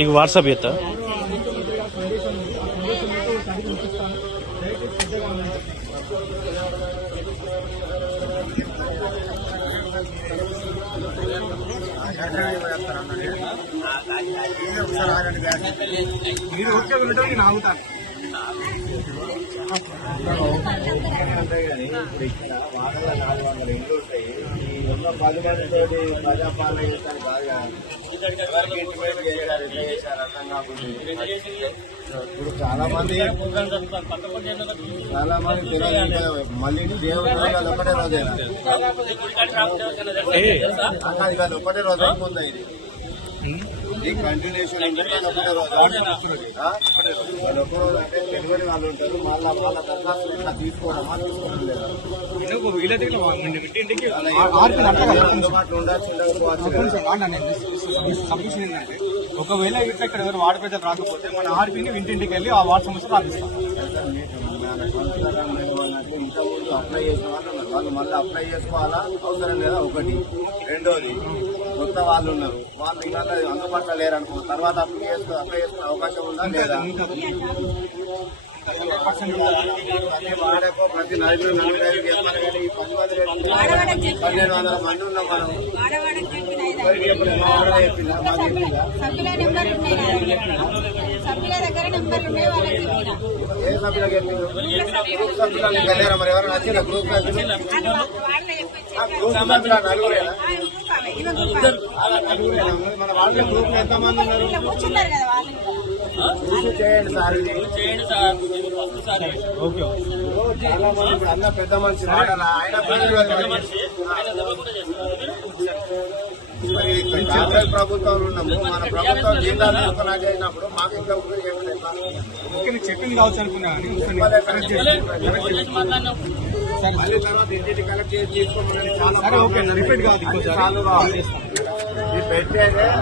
ಈಗ ವಾಟ್ಸಪ್ ಇತ್ತಾ మీరు ఓకే ఉంటే నేను ఆగుతాను. ఇప్పుడు ఇక్కడ వాడలో 400 ఇండ్లు ఉంటాయి. ఈ ఉన్న 10 మందితోటి ప్రజాపాలన చేస్తాను బాగా ఎవరికి ఇంటిమేట్ చేశారు, ఎట్లా చేశారు అర్థం కాకుండా ఇప్పుడు చాలా మంది తెలియదు. మళ్ళీ దేవుడు ఒకటే రోజైనా అది ఒకటే రోజు అయిపోతుంది. ఇది కంటిన్యూషన్ ఒకటే రోజు వాళ్ళు ఒక్క రోజు అంటే డెలివరీ వాళ్ళు ఉంటారు. వాళ్ళ దరఖాస్తులు ఇట్లా తీసుకోవడమా తీసుకోవడం లేదా అందుబాటులో ఉండాల్సి సబ్మిషన్ ఏంటంటే ఒకవేళ ఇట్లా ఇక్కడ ఎవరు వార్డు ప్రజలు రాకపోతే మన ఆర్పీని ఇంటింటికి వెళ్ళి ఆ వార్డు సమస్య రాపిస్తాం. ఇంతకుముందు అప్లై చేసిన వాళ్ళు మళ్ళీ అప్లై చేసుకోవాలా అవసరం లేదా ఒకటి. రెండోది కొత్త వాళ్ళు ఉన్నారు, వాళ్ళు ఇంకా అందుబాటులో లేరు అనుకో తర్వాత అప్లై చేసుకునే అవకాశం ఉందా లేదా? వాడకో ప్రతి నలుగురు 45 చెప్పాలి కానీ 10 మంది 1200 మంది ఉన్నాం మనం. ఏ సభ్యులకు చెప్పింది? గ్రూప్ సభ్యులకు వెళ్ళారా మరి? ఎవరైనా వచ్చిన గ్రూప్ సభ్యులు నలుగురేనా? మన వాళ్ళ గ్రూప్ ఎంతమంది ఉన్నారు? చూసి చేయండి సార్, ఇది చాలా మంది ఇప్పుడు అన్న పెద్ద మనిషి ఆయన మరి కాంగ్రెస్ ప్రభుత్వంలో ఉన్నాము. మన ప్రభుత్వం జిల్లాలో అయినప్పుడు మాకు ఇంకా చెప్పింది కావచ్చు అనుకున్నా మళ్ళీ తర్వాత ఇంటికి కలెక్ట్ చేసి తీసుకోమని చాలా రిపీట్ కాదు పెట్టేదే